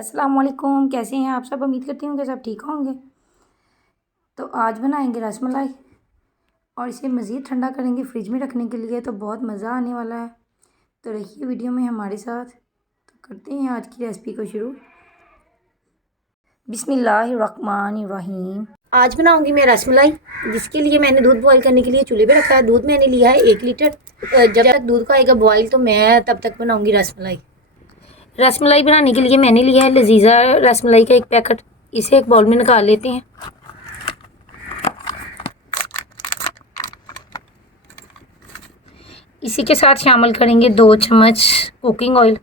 अस्सलाम वालेकुम। कैसे हैं आप सब? उम्मीद करती हूँ कि सब ठीक होंगे। तो आज बनाएंगे रसमलाई और इसे मज़ीद ठंडा करेंगे फ्रिज में रखने के लिए, तो बहुत मज़ा आने वाला है। तो रहिए वीडियो में हमारे साथ। तो करते हैं आज की रेसिपी को शुरू। बिस्मिल्लाहिर्रहमानिर्रहीम। आज बनाऊंगी मैं रसमलाई, जिसके लिए मैंने दूध बॉईल करने के लिए चूल्हे पे रखा है। दूध मैंने लिया है 1 लीटर। जब तक दूध का आएगा बॉईल तो मैं तब तक बनाऊंगी रसमलाई। रसमलाई बनाने के लिए मैंने लिया है लजीजा रसमलाई का 1 पैकेट। इसे एक बाउल में निकाल लेते हैं। इसी के साथ शामिल करेंगे 2 चम्मच कुकिंग ऑयल।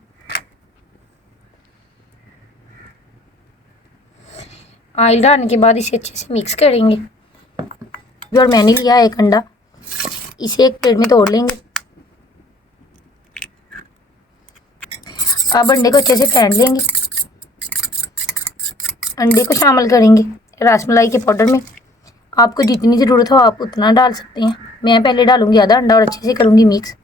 ऑयल डालने के बाद इसे अच्छे से मिक्स करेंगे। और मैंने लिया है 1 अंडा, इसे एक प्लेट में तोड़ लेंगे। अब अंडे को अच्छे से फेंट लेंगे। अंडे को शामिल करेंगे रसमलाई के पाउडर में। आपको जितनी ज़रूरत हो आप उतना डाल सकते हैं। मैं पहले डालूंगी आधा अंडा और अच्छे से करूंगी मिक्स।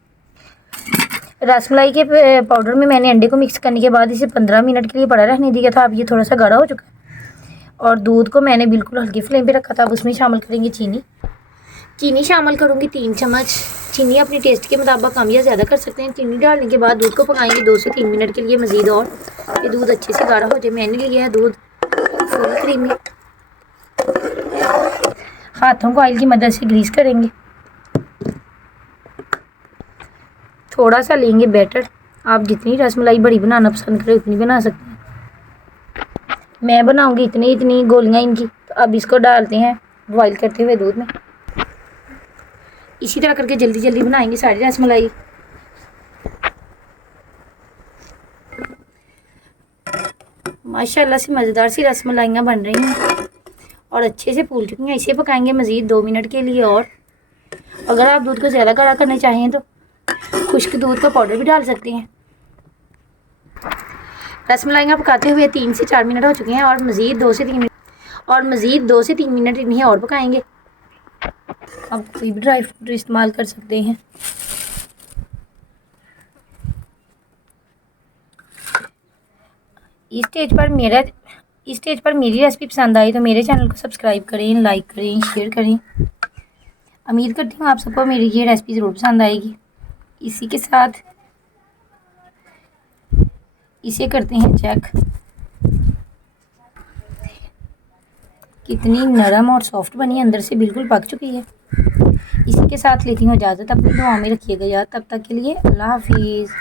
रसमलाई के पाउडर में मैंने अंडे को मिक्स करने के बाद इसे 15 मिनट के लिए पड़ा रहने दिया था। अब ये थोड़ा सा गाढ़ा हो चुका है और दूध को मैंने बिल्कुल हल्की फ्लेम पे रखा था। अब उसमें शामिल करेंगे चीनी शामिल करूँगी 3 चम्मच। चीनी अपने टेस्ट के मुताबिक कम या ज़्यादा कर सकते हैं। चीनी डालने के बाद दूध को पकाएंगे 2 से 3 मिनट के लिए मज़ीद, और ये दूध अच्छे से गाढ़ा हो जाए। मैंने लिया है दूध फुल क्रीमी। हाथों को ऑयल की मदद से ग्रीस करेंगे। थोड़ा सा लेंगे बैटर। आप जितनी रसमलाई बड़ी बनाना पसंद करें उतनी बना सकते हैं। मैं बनाऊंगी इतनी गोलियां इनकी। तो अब इसको डालते हैं बॉईल करते हुए दूध में। इसी तरह करके जल्दी जल्दी बनाएंगे सारी रसमलाई। माशाल्लाह से मज़ेदार सी रसमलाइयाँ बन रही हैं और अच्छे से फूल चुकी हैं। इसे पकाएंगे मज़ीद 2 मिनट के लिए। और अगर आप दूध को ज़्यादा गाढ़ा करना चाहें तो खुश्क दूध का पाउडर भी डाल सकते हैं। रसमलाइयाँ पकाते हुए 3 से 4 मिनट हो चुके हैं और मज़ीद 2 से 3 मिनट इन्हें और पकाएंगे। आप कोई भी ड्राई फ्रूट इस्तेमाल कर सकते हैं। इस स्टेज पर मेरी रेसिपी पसंद आई तो मेरे चैनल को सब्सक्राइब करें, लाइक करें, शेयर करें। उम्मीद करती हूँ आप सबको मेरी ये रेसिपी ज़रूर पसंद आएगी। इसी के साथ इसे करते हैं चेक। कितनी नरम और सॉफ्ट बनी, अंदर से बिल्कुल पक चुकी है। इसी के साथ लेती हूँ इजाज़त। अपनी दुआ में रखिएगा याद। तब तक के लिए अल्लाह हाफिज़।